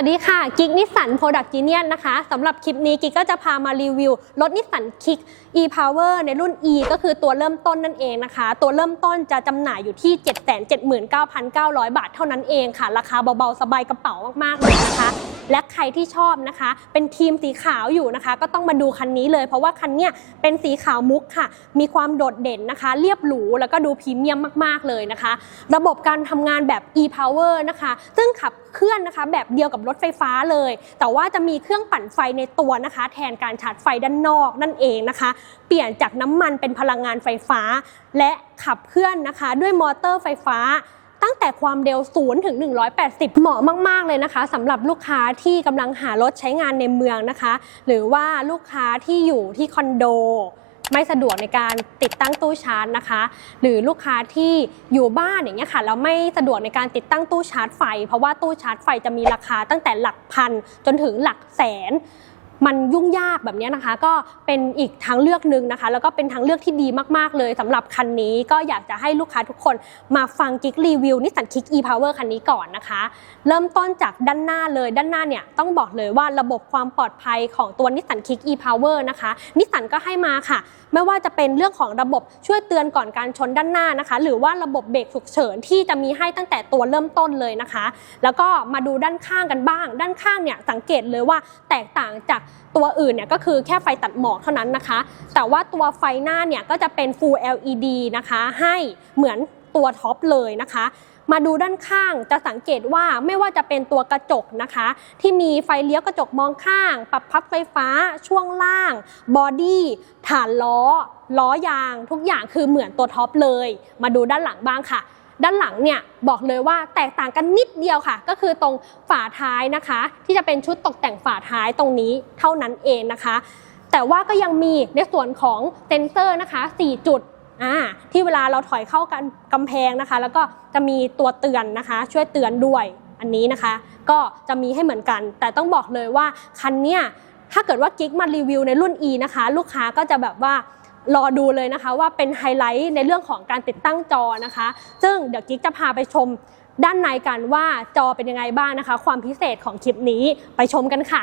วัสดีค่ะกิกนิสสันโปรดักต์จีเนียนนะคะสำหรับคลิปนี้กิกก็จะพามารีวิวรถนิสสันคิก e-power ในรุ่น e ก็คือตัวเริ่มต้นนั่นเองนะคะ ตัวเริ่มต้นจะจำหน่ายอยู่ที่ 779,900 บาทเท่านั้นเองค่ะ ราคาเบาๆ สบายกระเป๋ามากๆเลยนะคะ และใครที่ชอบนะคะ เป็นทีมสีขาวอยู่นะคะ ก็ต้องมาดูคันนี้เลย เพราะว่าคันเนี้ยเป็นสีขาวมุกค่ะ มีความโดดเด่นนะคะ เรียบหรูแล้วก็ดูพรีเมียมมากๆเลยนะคะ ระบบการทำงานแบบ e-power นะคะ ซึ่งขับเคลื่อนนะคะ แบบเดียวกับรถไฟฟ้าเลย แต่ว่าจะมีเครื่องปั่นไฟในตัวนะคะ แทนการชาร์จไฟด้านนอกนั่นเองนะคะ เปลี่ยนจากน้ำมันเป็นพลังงานไฟฟ้า และขับเคลื่อนนะคะ ด้วยมอเตอร์ไฟฟ้า ตั้งแต่ความเร็ว0ถึง180 เหมาะมาก ๆ เลยนะคะสำหรับลูกค้าที่กำลังหารถใช้งานในเมืองนะคะ หรือว่าลูกค้าที่อยู่ที่คอนโดไม่สะดวกในการติดตั้งตู้ชาร์จนะคะ หรือลูกค้าที่อยู่บ้านอย่างเงี้ยค่ะแล้วไม่สะดวกในการติดตั้งตู้ชาร์จไฟ เพราะว่าตู้ชาร์จไฟจะมีราคาตั้งแต่หลักพันจนถึงหลักแสน มันยุ่งยากแบบนี้นะคะ ก็เป็นอีกทางเลือกหนึ่งนะคะ แล้วก็เป็นทางเลือกที่ดีมากๆ เลยสำหรับคันนี้ก็อยากจะให้ลูกค้าทุกคนมาฟังกิ๊กรีวิวนิสสันคิก e-power คันนี้ก่อนนะคะ เริ่มต้นจากด้านหน้าเลยด้านหน้าเนี่ยต้องบอกเลยว่าระบบความปลอดภัยของตัวนิสสันคิก e-power นะคะนิสสันก็ให้มาค่ะ ไม่ว่าจะเป็นเรื่องของระบบช่วยเตือนก่อนการชนด้านหน้านะคะ หรือว่าระบบเบรกฉุกเฉินที่จะมีให้ตั้งแต่ตัวเริ่มต้นเลยนะคะ แล้วก็มาดูด้านข้างกันบ้าง ด้านข้างเนี่ยสังเกตเลยว่าแตกต่างจากตัวอื่นเนี่ยก็คือแค่ไฟตัดหมอกเท่านั้นนะคะ แต่ว่าตัวไฟหน้าเนี่ยก็จะเป็น Full LED นะคะ ให้เหมือนตัวท็อปเลยนะคะมาดูด้านข้างจะสังเกตว่าไม่ว่าจะเป็นตัวกระจกนะคะ ที่มีไฟเลี้ยวกระจกมองข้าง ปรับพับไฟฟ้า ช่วงล่าง บอดี้ฐานล้อ ล้อยาง ทุกอย่างคือเหมือนตัวท็อปเลย มาดูด้านหลังบ้างค่ะ ด้านหลังเนี่ยบอกเลยว่าแตกต่างกันนิดเดียวค่ะ ก็คือตรงฝาท้ายนะคะ ที่จะเป็นชุดตกแต่งฝาท้ายตรงนี้เท่านั้นเองนะคะ แต่ว่าก็ยังมีในส่วนของเซนเซอร์นะคะ 4 จุดที่เวลาเราถอยเข้ากันกำแพงนะคะ แล้วก็จะมีตัวเตือนนะคะ ช่วยเตือนด้วยอันนี้นะคะ ก็จะมีให้เหมือนกัน แต่ต้องบอกเลยว่าคันเนี้ยถ้าเกิดว่ากิ๊กมารีวิวในรุ่น E นะคะ ลูกค้าก็จะแบบว่า รอดูเลยนะคะว่าเป็นไฮไลท์ในเรื่องของการติดตั้งจอนะคะ ซึ่งเดี๋ยวกิ๊กจะพาไปชมด้านในกันว่าจอเป็นยังไงบ้างนะคะ ความพิเศษของคลิปนี้ไปชมกันค่ะ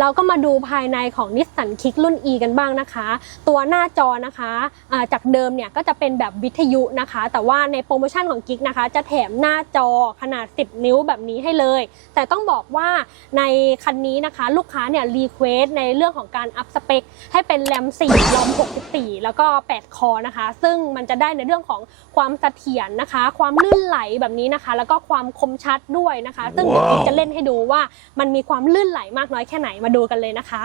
เราก็มาดูภายในของนิสสันคิกรุ่น E กันบ้างนะคะ ตัวหน้าจอนะคะจากเดิมเนี่ยก็จะเป็นแบบวิทยุนะคะ แต่ว่าในโปรโมชั่นของกิกนะคะ จะแถมหน้าจอขนาด 10 นิ้วแบบนี้ให้เลย แต่ต้องบอกว่าในคันนี้นะคะ ลูกค้าเนี่ยรีเควสในเรื่องของการอัพสเปคให้เป็นแรม4รอม64 แล้วก็ 8 คอนะคะ ซึ่งมันจะได้ในเรื่องของความเสถียรนะคะ ความลื่นไหลแบบนี้นะคะ แล้วก็ความคมชัดด้วยนะคะ ซึ่งเดี๋ยวจะเล่นให้ดูว่ามันมีความลื่นไหลมากน้อยแค่ไหนมาดูกันเลยนะคะ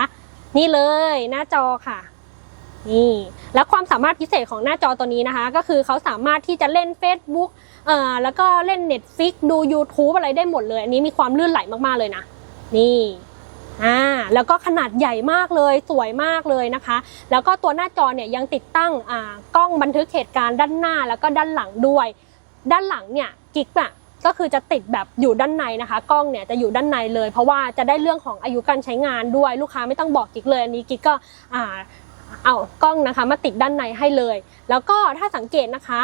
นี่เลยหน้าจอค่ะ นี่แล้วความสามารถพิเศษของหน้าจอตัวนี้นะคะ ก็คือเขาสามารถที่จะเล่น Facebook เอ่อแล้วก็เล่น Netflix ดู YouTube อะไรได้หมดเลย อันนี้มีความลื่นไหลมากๆเลยนะ นี่อ่าแล้วก็ขนาดใหญ่มากเลยสวยมากเลยนะคะ แล้วก็ตัวหน้าจอเนี่ยยังติดตั้งอ่ากล้องบันทึกเหตุการณ์ด้านหน้าแล้วก็ด้านหลังด้วย ด้านหลังเนี่ยกิกอะ ก็คือจะติดแบบอยู่ด้านในนะคะ กล้องเนี่ยจะอยู่ด้านในเลย เพราะว่าจะได้เรื่องของอายุการใช้งานด้วยลูกค้าไม่ต้องบอกกิ๊กเลยอันนี้กิ๊กก็อ่าเอากล้องนะคะมาติดด้านในให้เลย แล้วก็ถ้าสังเกตนะคะ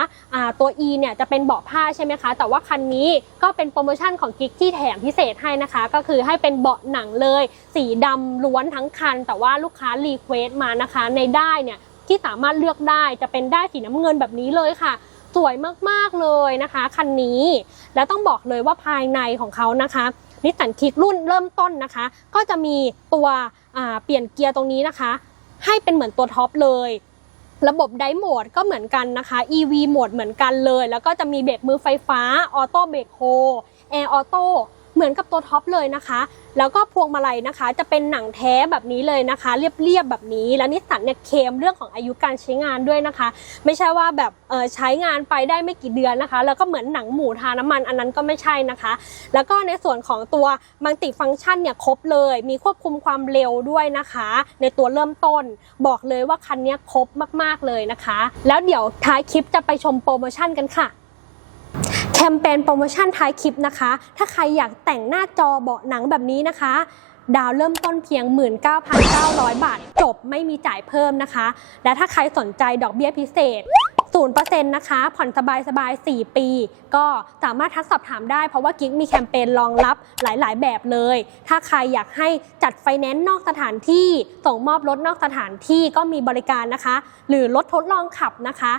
ตัว E เนี่ยจะเป็นเบาะผ้าใช่ไหมคะ แต่ว่าคันนี้ก็เป็นโปรโมชั่นของกิ๊กที่แถมพิเศษให้นะคะ ก็คือให้เป็นเบาะหนังเลย สีดำล้วนทั้งคัน แต่ว่าลูกค้ารีเควสมานะคะ ในได้เนี่ยที่สามารถเลือกได้จะเป็นได้สีน้ำเงินแบบนี้เลยค่ะ สวยมากๆเลยนะคะ คันนี้ แล้วต้องบอกเลยว่าภายในของเขานะคะนิสสันคิกรุ่นเริ่มต้นนะคะ ก็จะมีตัวเปลี่ยนเกียร์ตรงนี้นะคะ ให้เป็นเหมือนตัวท็อปเลย ระบบไดโหมดก็เหมือนกันนะคะ EV โหมดเหมือนกันเลย แล้วก็จะมีเบรกมือไฟฟ้าออโต้เบรกโฮแอร์ออโต้ เหมือนกับตัวท็อปเลยนะคะ แล้วก็พวงมาลัยนะคะ จะเป็นหนังแท้แบบนี้เลยนะคะ เรียบๆแบบนี้ แล้วนิสสันเนี่ยเคมเรื่องของอายุการใช้งานด้วยนะคะ ไม่ใช่ว่าแบบเออใช้งานไปได้ไม่กี่เดือนนะคะ แล้วก็เหมือนหนังหมูทาน้ำมันอันนั้นก็ไม่ใช่นะคะ แล้วก็ในส่วนของตัวมัลติฟังก์ชันเนี่ยครบเลย มีควบคุมความเร็วด้วยนะคะ ในตัวเริ่มต้น บอกเลยว่าคันนี้ครบมากๆเลยนะคะ แล้วเดี๋ยวท้ายคลิปจะไปชมโปรโมชั่นกันค่ะ มเปญโปรโมชั่นท้ายคลิปนะคะ ถ้าใครอยากแต่งหน้าจอเบาะหนังแบบนี้นะคะ ดาวเริ่มต้นเพียง 19,900 บาท จบไม่มีจ่ายเพิ่มนะคะ และถ้าใครสนใจดอกเบี้ยพิเศษ0%นะคะ ผ่อนสบายสบาย 4 ปี ก็สามารถทักสอบถามได้ เพราะว่ากิ๊กมีแคมเปญรองรับหลาย ๆ แบบเลย ถ้าใครอยากให้จัดไฟแนนซ์นอกสถานที่ ส่งมอบรถนอกสถานที่ก็มีบริการนะคะ หรือรถทดลองขับนะคะ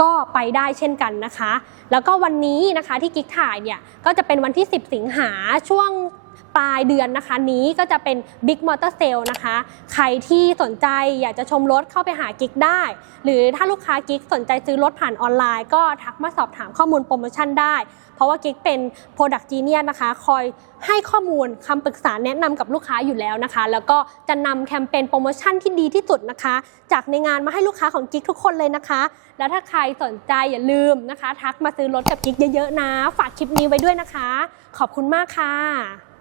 ก็ไปได้เช่นกันนะคะ แล้วก็วันนี้นะคะที่กิ๊กถ่ายเนี่ยก็จะเป็นวันที่ 10 สิงหาช่วง ปลายเดือนนะคะ นี้ก็จะเป็น Big Motor Sale นะคะ ใครที่สนใจอยากจะชมรถเข้าไปหากิ๊กได้ หรือถ้าลูกค้ากิ๊กสนใจซื้อรถผ่านออนไลน์ ก็ทักมาสอบถามข้อมูลโปรโมชั่นได้ เพราะว่ากิ๊กเป็น Product Genius นะคะ คอยให้ข้อมูลคำปรึกษาแนะนำกับลูกค้าอยู่แล้วนะคะ แล้วก็จะนำแคมเปญโปรโมชั่นที่ดีที่สุดนะคะ จากในงานมาให้ลูกค้าของกิ๊กทุกคนเลยนะคะ แล้วถ้าใครสนใจอย่าลืมนะคะ ทักมาซื้อรถกับกิ๊กเยอะๆนะ ฝากคลิปนี้ไว้ด้วยนะคะ ขอบคุณมากค่ะ